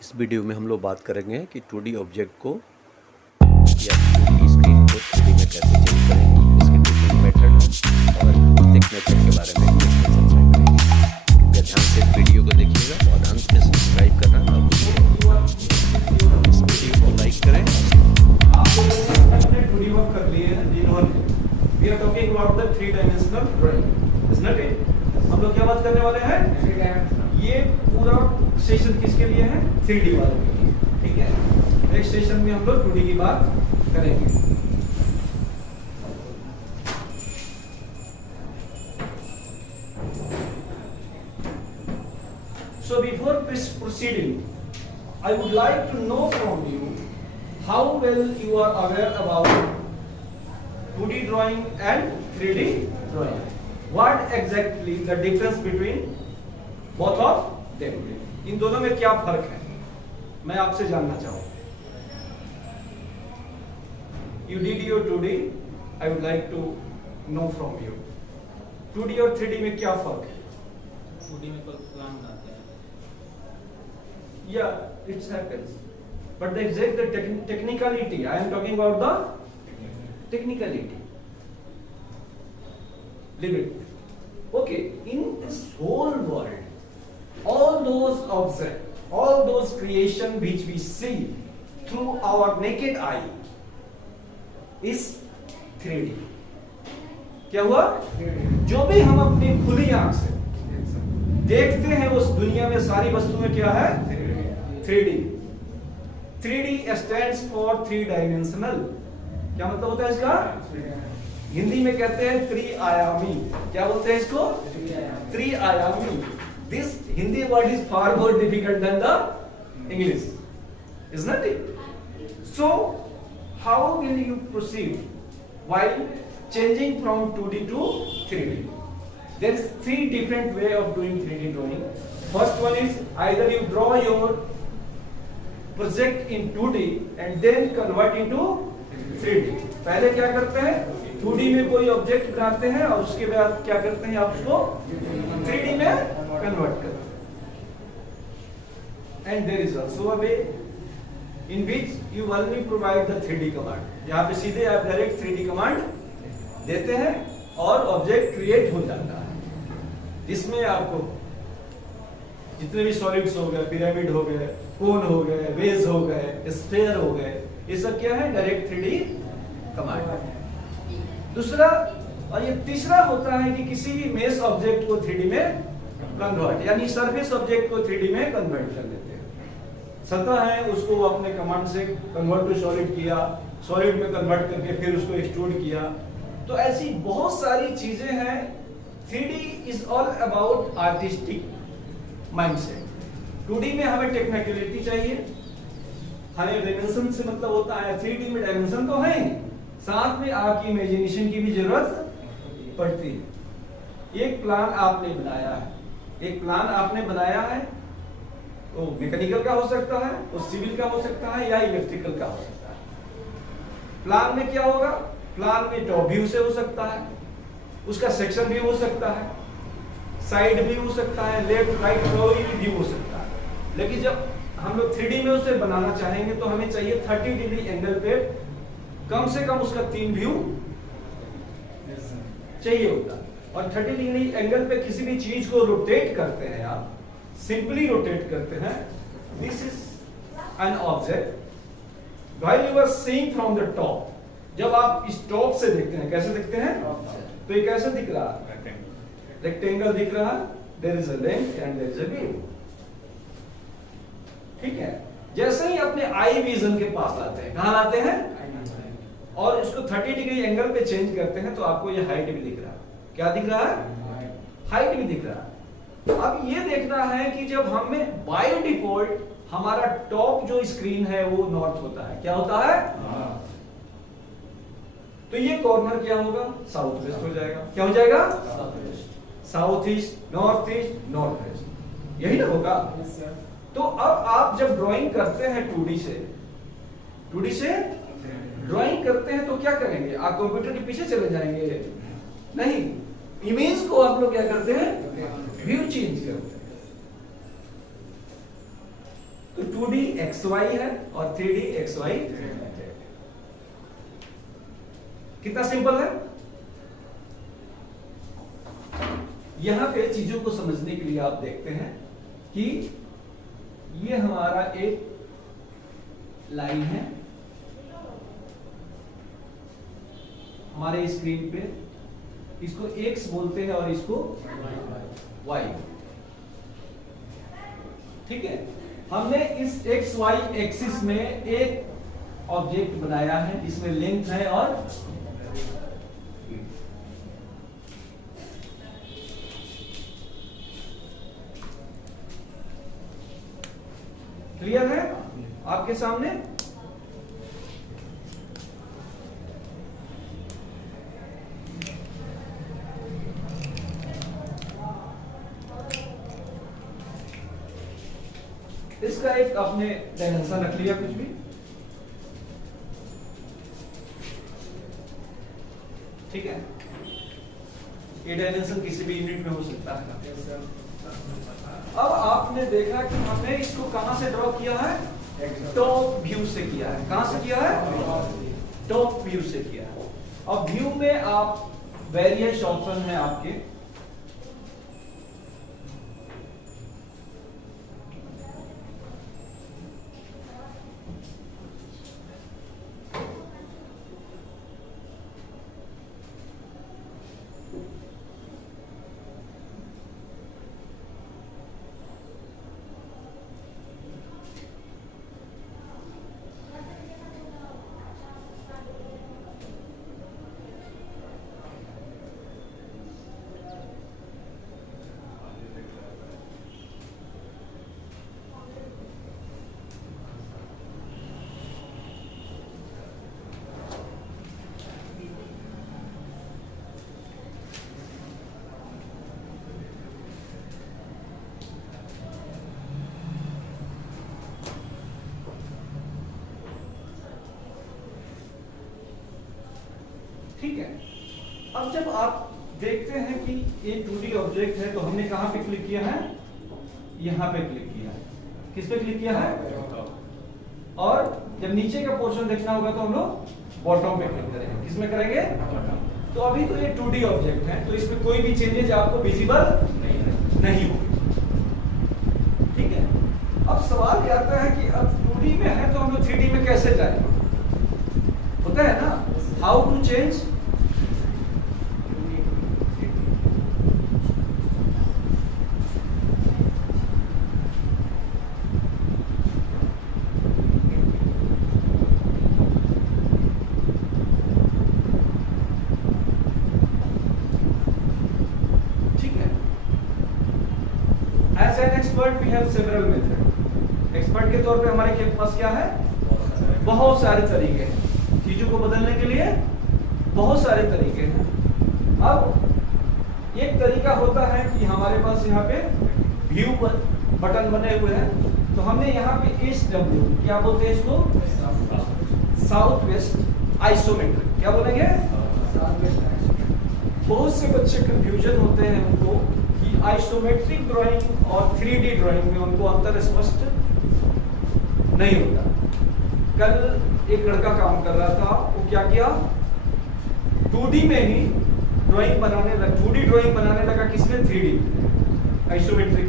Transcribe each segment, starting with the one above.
इस वीडियो में हम लोग बात करेंगे कि 2D ऑब्जेक्ट को या 2D स्क्रीन को 3D में कैसे चेंज करेंगे, इसके डिफरेंट मेथड और प्रत्येक मेथड के बारे में चर्चा करेंगे। कृपया ध्यान से इस वीडियो को देखिएगा और अंत में सब्सक्राइब करना ना भूलिए। इस वीडियो को लाइक करें। हमने 2D वर्क कर लिए हैं जिन्होंने we are talking about the 3 dimensional drawing, is not it? हम लोग क्या बात करने वाले हैं? 3 डायमेंशनल। ये पूरा सेशन किसके लिए है? 3D वालों के लिए, ठीक है। नेक्स्ट सेशन में हम लोग 2D की बात करेंगे। So before proceeding, I would like to know from you how well you are aware about 2D drawing and 3D drawing. What exactly the difference between both of them? इन दोनों में क्या फर्क है, मैं आपसे जानना चाहूँ। You did your 2D, I would like to know from you. 2D और 3D में क्या फर्क है? 2D में कोई प्लान बनाते हैं। Yeah, it happens. But the exact technicality, I am talking about the technicality. Leave it. Okay, in this whole world, all those objects, all those creation which we see through our naked eye is 3D. क्या हुआ? जो भी हम अपनी खुली आंख से देखते हैं उस दुनिया में सारी वस्तुएं क्या है? 3D. 3D stands for 3 dimensional. क्या मतलब होता है इसका? हिंदी में कहते हैं त्रिआयामी। क्या बोलते हैं इसको? त्रिआयामी। This Hindi word is far more difficult than the English, isn't it? So, how will you proceed while changing from 2D to 3D? There is 3 different way of doing 3D drawing. First one is either you draw your project in 2D and then convert into 3D. पहले क्या करते हैं? 2D में कोई object बनाते हैं और उसके बाद क्या करते हैं? आप उसको 3D में कन्वर्ट करते हैं। And there is also a way in which you only provide the 3D command. यहाँ पे सीधे आप डायरेक्ट 3D कमांड देते हैं और ऑब्जेक्ट क्रिएट हो जाता है। इसमें आपको जितने भी सॉलिड्स हो गए, पिरामिड हो गए, कोन हो गए, वेज हो गए, स्फीयर हो गए, ये सब क्या है? Direct 3D command. दूसरा और ये तीसरा होता है कि किसी भी मेश ऑब्जेक्ट को 3D में कन्वर्ट, यानी सरफेस ऑब्जेक्ट को 3D में कन्वर्ट कर देते हैं। सतह है उसको अपने कमांड से कन्वर्ट टू सॉलिड किया, सॉलिड में कन्वर्ट करके फिर उसको एक्सट्रूड किया। तो ऐसी बहुत सारी चीजें हैं। 3D is all about artistic mindset. 2D में हमें टेक्निकलिटी चाहिए, हमें डायमेंशन से मतलब होता है। 3D में डायमेंशन तो है, साथ में आपकी इमेजिनेशन की भी जरूरत पड़ती है। एक प्लान आपने बनाया है, एक प्लान आपने बनाया है, तो मैकेनिकल का हो सकता है, तो सिविल का हो सकता है या इलेक्ट्रिकल का हो सकता है। प्लान में क्या होगा? प्लान में टॉप व्यू से हो सकता है, उसका सेक्शन भी हो सकता है, साइड भी हो सकता है, लेफ्ट राइट कोई भी हो सकता है। लेकिन जब हम लोग 3D में उसे बनाना चाहेंगे तो हमें चाहिए 30 डिग्री एंगल पे कम से कम उसका 3 व्यू चाहिए होता है। और 30 डिग्री एंगल पे किसी भी चीज को रोटेट करते हैं, आप सिंपली रोटेट करते हैं। This is an object while you are seeing from the top. जब आप इस टॉप से देखते हैं, कैसे देखते हैं? तो ये कैसे दिख रहा है? रेक्टेंगल दिख रहा है। There is a length and there is a view, ठीक है। जैसे ही अपने आई विजन के पास लाते हैं, कहां लाते हैं? और इसको 30 डिग्री एंगल पे चेंज करते हैं तो आपको ये हाइट भी दिख रहा है। क्या दिख रहा है? हाइट भी दिख रहा है। अब ये देखना है कि जब हमें बाय डिफॉल्ट हमारा टॉप जो स्क्रीन है वो नॉर्थ होता है। क्या होता है? तो ये कॉर्नर क्या होगा? साउथ वेस्ट हो जाएगा। क्या हो जाएगा? South east, north east, north west, यही ना होगा। तो अब आप जब ड्राइंग करते हैं 2D से ड्राइंग करते हैं तो क्या करेंगे? आप कंप्यूटर के पीछे चले जाएंगे? नहीं, इमेज को आप लोग क्या करते हैं? व्यू चेंज करते हैं। तो 2D XY है और 3D XY। कितना सिंपल है। यहां पे चीजों को समझने के लिए आप देखते हैं कि ये हमारा एक लाइन है हमारे स्क्रीन पे, इसको X बोलते हैं और इसको Y। ठीक है, हमने इस XY एक्सिस में एक ऑब्जेक्ट बनाया है जिसमें लेंथ है और क्लियर है आपके सामने। इसका एक आपने डायमेंशन रख लिया कुछ भी, ठीक है। ये डायमेंशन किसी भी यूनिट में हो सकता है। अब आपने देखा कि हमने इसको कहां से ड्रॉ किया है, टॉप व्यू से किया है। कहां से किया है, टॉप व्यू से किया है। अब व्यू में आप वेरियस ऑप्शन है आपके, ठीक है। अब जब आप देखते हैं कि ये 2D ऑब्जेक्ट है तो हमने कहां पे क्लिक किया है, यहां पे क्लिक किया है। किस पे क्लिक किया है, और जब नीचे का पोर्शन देखना होगा तो हम लोग बॉटम पे क्लिक करेंगे। किस में करेंगे, तो अभी तो ये 2D ऑब्जेक्ट है तो इसमें कोई भी चेंजेस आपको विजिबल नहीं हो, ठीक है। अब सवाल ये आता है कि अब 2D में है तो हम लोग 3D में कैसे जाएं, होता है ना, how to change. As an expert we have several methods। Expert के तौर पे हमारे के पास क्या है, बहुत सारे तरीके हैं चीजों को बदलने के लिए, बहुत सारे तरीके हैं। अब एक तरीका होता है कि हमारे पास यहाँ पे व्यू बटन बने हुए हैं, तो हमने यहाँ पे SW, क्या बोलते हैं इसको, साउथ वेस्ट आइसोमेट्रिक। क्या बोलेंगे, बहुत से बच्चे कंफ्यूजन होते हैं उनको कि आइसोमेट्रिक ड्राइंग और 3D ड्राइंग में उनको अंतर स्पष्ट नहीं होता। कल एक लड़का काम कर रहा था, वो क्या किया, 2D में ही ड्राइंग बनाने लगा, 2D ड्राइंग बनाने लगा, किसमें, 3D आइसोमेट्रिक।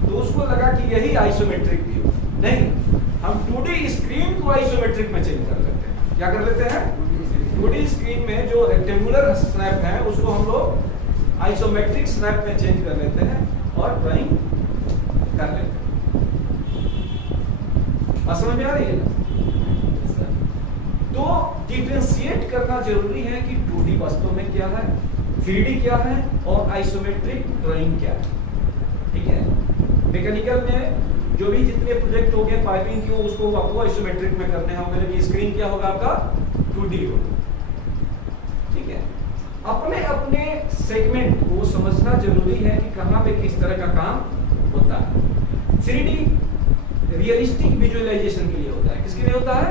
तो उसको लगा कि यही आइसोमेट्रिक व्यू नहीं, हम 2D स्क्रीन को आइसोमेट्रिक में चेंज कर लेते हैं। क्या कर लेते हैं, 2D स्क्रीन में जो रेक्टेंगुलर स्नैप है उसको हम लोग आइसोमेट्रिक स्नैप में चेंज कर लेते हैं और ड्राइंग कर लेते हैं। समझ में आ रही है। तो डिफरेंशिएट करना जरूरी है कि 2D वास्तव में क्या है, 3D क्या है और आइसोमेट्रिक ड्राइंग क्या है, ठीक है। मैकेनिकल में जो भी जितने प्रोजेक्ट हो गए पाइपिंग के, उसको आपको आइसोमेट्रिक में करने होंगे, स्क्रीन क्या होगा आपका, 2D होगा, ठीक है। अपने अपने सेगमेंट को समझना जरूरी है कि कहां पे किस तरह का काम होता है। 3D रियलिस्टिक विजुअलाइजेशन के लिए होता है। किसके लिए होता है,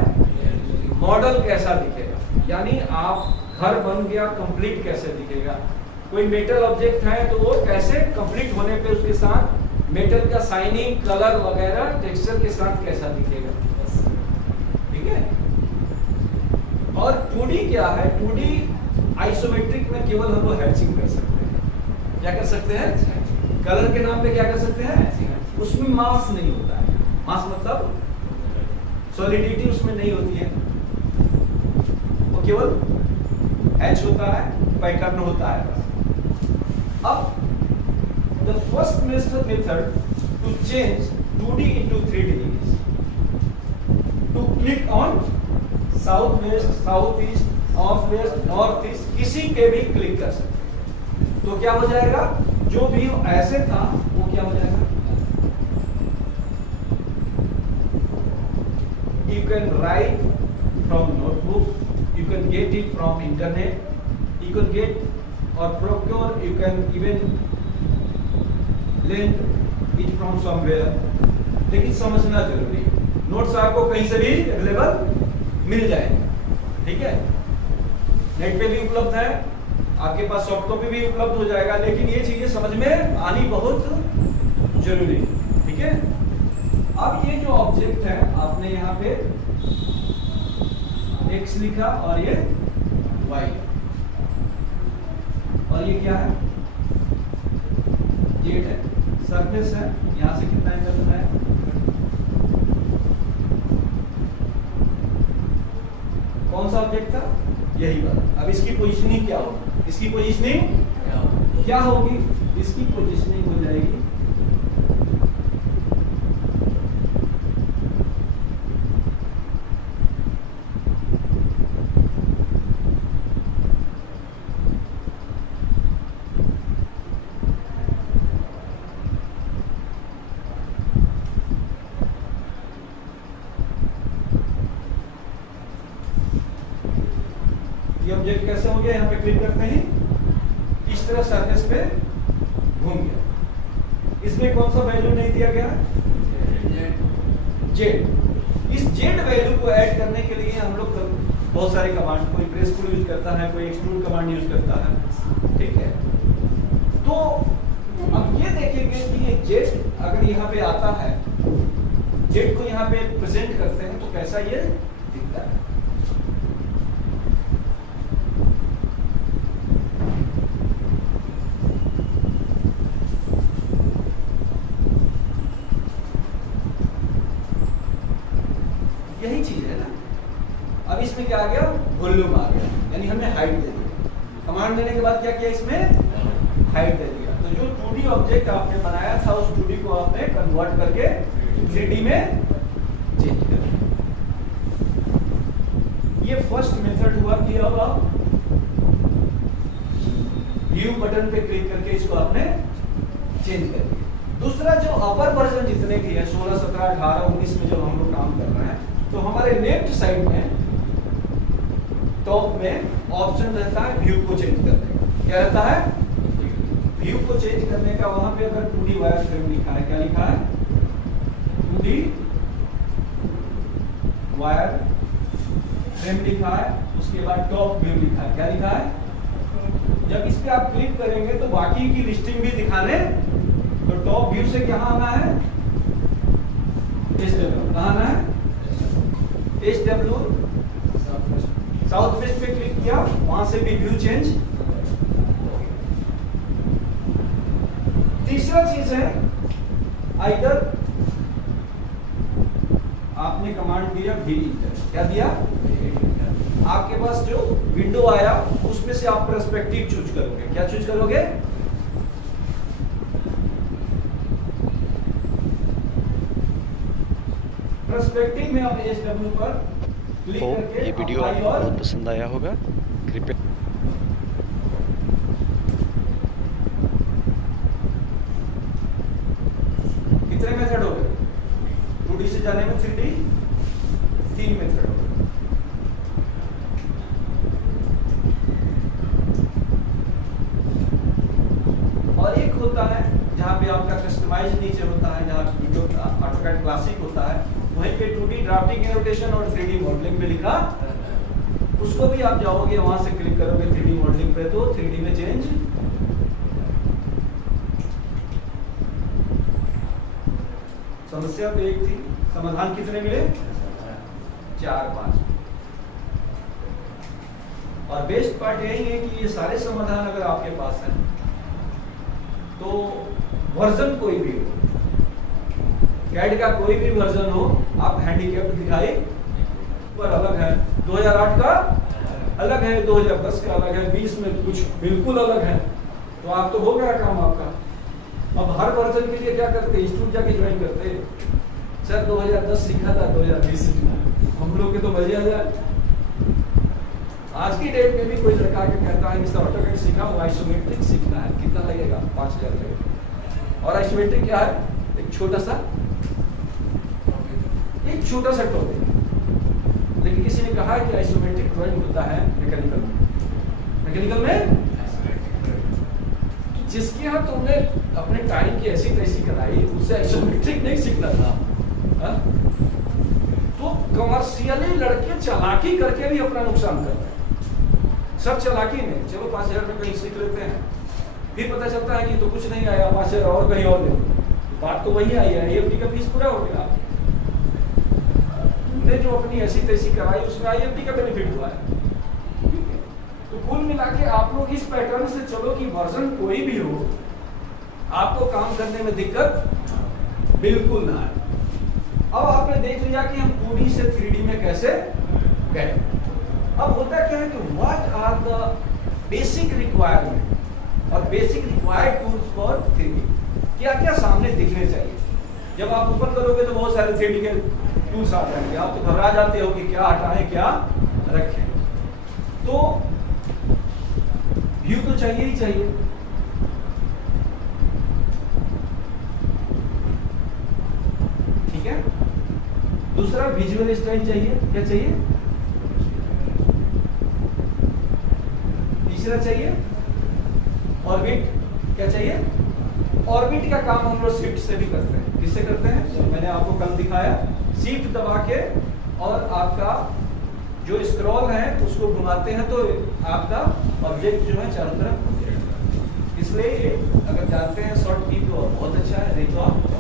मॉडल कैसा दिखेगा, यानी आप घर बन गया कंप्लीट कैसे दिखेगा। कोई मेटल ऑब्जेक्ट है तो वो कैसे कंप्लीट होने पे उसके साथ मेटल का शाइनिंग, कलर वगैरह टेक्सचर के साथ कैसा दिखेगा, ठीक है। और 2D क्या है, 2D आइसोमेट्रिक में केवल हम लोग हैचिंग कर सकते हैं। क्या कर सकते हैं? कलर के नाम पे क्या कर सकते हैं? उसमें मास नहीं होता है। मास मतलब सॉलिडिटी उसमें नहीं होती है, वो केवल हैच होता है, पैटर्न होता है बस। अब the first method to change 2D into 3D is to click on southwest, southeast, northwest, northeast, किसी पे भी क्लिक कर सकते हैं। तो क्या हो जाएगा, जो भी ऐसे था वो क्या हो जाएगा, you can write from notebook, you can get it from internet, you can get or procure, you can even lend it from somewhere, लेकिन समझना जरूरी है। नोट्स आपको कहीं से भी अवेलेबल मिल जाएंगे, ठीक है। नेट पे भी उपलब्ध है, आपके पास सॉफ्ट कॉपी भी उपलब्ध हो जाएगा, लेकिन ये चीजें समझ में आनी बहुत जरूरी है, ठीक है। अब ये जो ऑब्जेक्ट है, आपने यहाँ पे x लिखा और ये y, और ये क्या है, z है, सरफेस है, यहां से कितना एंगल है, कौन सा ऑब्जेक्ट था, यही वाला। अब इसकी पोजीशनिंग क्या होगी, इसकी पोजीशनिंग क्या होगी, इसकी पोजीशनिंग हो जाएगी ऑब्जेक्ट कैसे हो गया, यहाँ पे क्लिक करते ही इस तरह सरफेस पे घूम गया। इसमें कौन सा वैल्यू नहीं दिया गया, जेड। इस जेड वैल्यू को ऐड करने के लिए हम लोग बहुत सारे कमांड, कोई प्रेस टूल यूज करता है, कोई एक्सट्रूड कमांड यूज करता है, ठीक है। तो अब ये देखेंगे कि ये जेड अगर यहाँ पे आता है, जेड को यहाँ पे प्रेजेंट करते हैं तो कैसा ये दिखता है। यही चीज है ना। अब इसमें क्या आ गया, वॉल्यूम आ गया, यानी हमने हाइट दे दी। कमांड देने के बाद क्या किया, इसमें हाइट दे दिया। तो जो 2D ऑब्जेक्ट आपने बनाया था, उस 2D को आपने कन्वर्ट करके 3D में चेंज कर दिया। ये फर्स्ट मेथड हुआ कि अब आप व्यू बटन पे क्लिक करके इसको आपने चेंज कर दिया। दूसरा जो अपर वर्जन जितने भी है, 16, 17, 18, 19 में जब हम लोग काम कर रहे हैं, तो हमारे लेफ्ट साइड में टॉप में ऑप्शन रहता है व्यू को चेंज करने का। क्या रहता है, व्यू को चेंज करने का। वहां पे अगर 2D वायर फ्रेम लिखा है, क्या लिखा है, 2D वायर फ्रेम लिखा है, उसके बाद टॉप व्यू लिखा है, क्या लिखा है। जब इस पे आप क्लिक करेंगे तो बाकी की लिस्टिंग भी दिखाने, तो टॉप व्यू से क्या आना है, कहाँ आना है, SW साउथ वेस्ट पे क्लिक किया, वहां से भी व्यू चेंज। तीसरा चीज है, आइदर आपने कमांड दिया वी इंटर, क्या दिया, आपके पास जो विंडो आया उसमें से आप पर्सपेक्टिव चूज करोगे। क्या चूज करोगे, पर्सपेक्टिव में आप SW पर क्लिक करके ये वीडियो आपको बहुत पसंद आया होगा, कृपया कितने मेथड हो गए, 2D से जाने में 3D 3 मेथड हो गए। और एक होता है जहां पे आपका कस्टमाइज नीचे होता है, जहां विंडो ऑटोकैड क्लासिक होता है, वहीं पे 2D ड्राफ्टिंग एनोटेशन और 3D मॉडलिंग पे लिखा, उसको भी आप जाओगे वहां से क्लिक करोगे 3D मॉडलिंग पे, तो 3D में चेंज समस्या तो एक थी, समाधान कितने मिले? 4-5। और बेस्ट पार्ट यही है कि ये सारे समाधान अगर आपके पास हैं तो वर्जन कोई भी हो, कैड का कोई भी वर्जन हो, आप हैंडीकैप्ड दिखाई पर अलग है, 2008 का अलग है, 2010 का अलग है, 20 में कुछ बिल्कुल अलग है, तो आप तो हो गया काम आपका। अब हर वर्जन के लिए क्या करते, इंस्टीट्यूट जाके ज्वाइन करते, सर 2010 सीखा था 2020 सीखना है, हम लोग के तो मजे आ जाए। आज की डेट में भी कोई लड़का के कहता है मिस्टर ऑटोकैड सीखा हूं, आइसोमेट्रिक सीखना है, कितना लगेगा? 5000 लगेगा। और आइसोमेट्रिक क्या है? एक छोटा सा टॉपिक, लेकिन किसी ने कहा है कि आइसोमेट्रिक ड्राइंग होता है मैकेनिकल में जिसके यहाँ तुमने अपने टाइम की ऐसी तैसी कराई, उससे आइसोमेट्रिक नहीं सीखना था। हा? तो कमर्शियली लड़के चालाकी करके भी अपना नुकसान कर रहे हैं। सब चालाकी में, चलो 5000 में कहीं सीख लेते हैं, फिर पता चलता है कि तो कुछ नहीं आया, 5000 और कहीं और ले, बात तो वही आई है, AFT का फीस पूरा हो गया, तुमने जो अपनी ऐसी तैसी कराई उसमें IFT का बेनिफिट हुआ है। तो कुल मिला के आप लोग इस पैटर्न से चलो कि वर्जन कोई भी हो, आपको काम करने में दिक्कत बिल्कुल ना आए। अब आपने देख लिया कि हम 2D से 3D में कैसे गए। अब होता क्या है कि what are the basic requirement और basic required tools for 3D, क्या क्या सामने दिखने चाहिए। जब आप ओपन करोगे तो बहुत सारे 3D के टूल्स आ जाएंगे, आप तो घबरा जाते हो कि क्या हटाएं क्या रखें। तो व्यू तो चाहिए ही चाहिए, ठीक है। दूसरा विजुअल स्टाइल चाहिए, क्या चाहिए? तीसरा चाहिए ऑर्बिट, क्या चाहिए? ऑर्बिट का काम हम लोग शिफ्ट से भी करते हैं। किससे करते हैं? तो मैंने आपको कल दिखाया, शिफ्ट दबा के और आपका जो स्क्रॉल है उसको घुमाते हैं तो आपका ऑब्जेक्ट जो है चारों तरफ, इसलिए अगर जानते हैं शॉर्ट की तो बहुत अच्छा है, नहीं तो आप